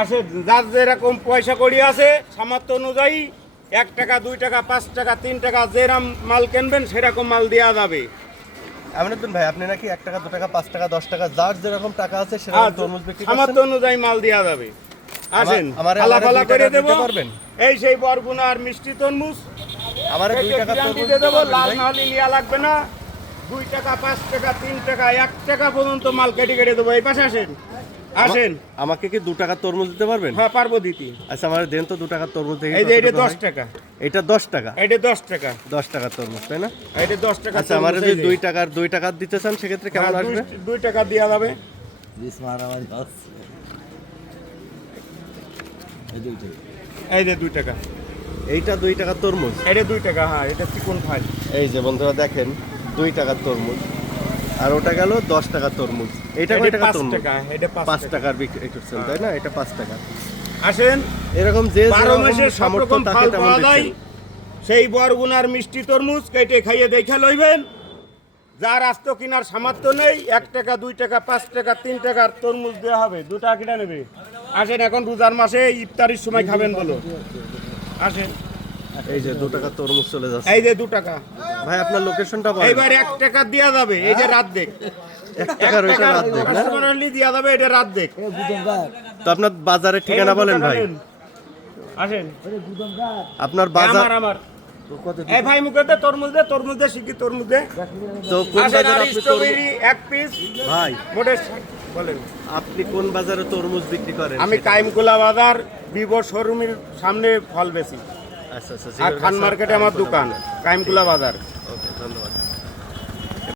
আসে যার যেরকম পয়সা কড়ি আছে সামর্থ্য অনুযায়ী 1 টাকা 2 টাকা 5 টাকা 3 টাকা যেরকম মাল কিনবেন সেরকম মাল দেওয়া যাবে। আমিনুদ্দিন ভাই, আপনি নাকি 1 টাকা 2 টাকা 5 টাকা 10 টাকা যার যেরকম টাকা আছে সেরকম তরমুজ বিক্রি করছেন? সামর্থ্য অনুযায়ী মাল দেওয়া যাবে। আসেন আমারে ফালা করে দেব। পারবেন? এই সেই বরগুনার মিষ্টি তরমুজ আমারে 2 টাকা তরমুজ দিয়ে দেবো, পারবেন লাল ভাই? না হলে নেওয়া লাগবে না। 2 টাকা 5 টাকা 3 টাকা 1 টাকা পর্যন্ত মাল কেটে কেটে দেবো। এই পাশে আসেন আসেন। আমাকে কি 2 টাকা তরমুজ দিতে পারবেন? হ্যাঁ পারবো দিতে। আচ্ছা, আমারে দেন তো 2 টাকা তরমুজ দেখি। এই যে এটা কতটুকু 10 হয়। টাকা, এটা 10 টাকা, এটা 10 টাকা, 10 টাকা তরমুজ, তাই না? এটা 10 টাকা। আচ্ছা, আমারে যদি 2 টাকা দিতে চান সেক্ষেত্রে কেমন আসবে? 2 টাকা দেওয়া যাবে। এই যে 2 টাকা, এইটা 2 টাকা তরমুজ, এটা 2 টাকা। হ্যাঁ এটা চিকন ফাইল। এই যে বন্ধুরা দেখেন 2 টাকার তরমুজ, আর ওটা গেল 10 টাকা তরমুজ। এটা কয় টাকা 5 তরমুজ? টাকা, এটা 5 5 টাকা। টাকার বিক্রি করছেন, তাই না? এটা 5 টাকা। আসেন এরকম যে 12 মাসে যেরকম সব সামর্থ্য রকম তাকে ফল তেমন পাওয়া যায়। দিচ্ছেন। সেই বরগুনার মিষ্টি তরমুজ কেটে খাইয়ে দেখে লইবেন। যার আস্ত কিনার সামর্থ্য নেই 1 টাকা 2 টাকা 5 টাকা 3 টাকার তরমুজ দেওয়া হবে। 2 টাকা কিনা নেবে। আসেন এখন রোজার মাসে ইফতারির সময় খাবেন বলো। আসেন এই যে 2 টাকা তরমুজ চলে যাচ্ছে। এই যে 2 টাকা। ভাই আপনার লোকেশনটা বলেন। এইবার 1 টাকা দেওয়া যাবে। এই যে রাত দেখ, 1 টাকার ওইটা রাত দেন না? দেওয়া যাবে। এটা রাত দেখ। তো আপনার বাজারের ঠিকানা বলেন ভাই। আসেন আপনার বাজার আমার এই ভাই মুখে দে তরমুজ দে শিখি তরমুজ দে। তো কোন আসেন বাজারে আর আপনি তরমুজ? স্ট্রবেরি 1 পিস ভাই মোটে বলেন। আপনি কোন বাজারে তরমুজ বিক্রি করেন? আমি কাইমকুলা বাজার বিবো শোরুমের সামনে ফল বেশি। আচ্ছা আচ্ছা, আর খান মার্কেটে আমার দোকান, কাইমকুলা বাজার। ওকে, ধন্যবাদ।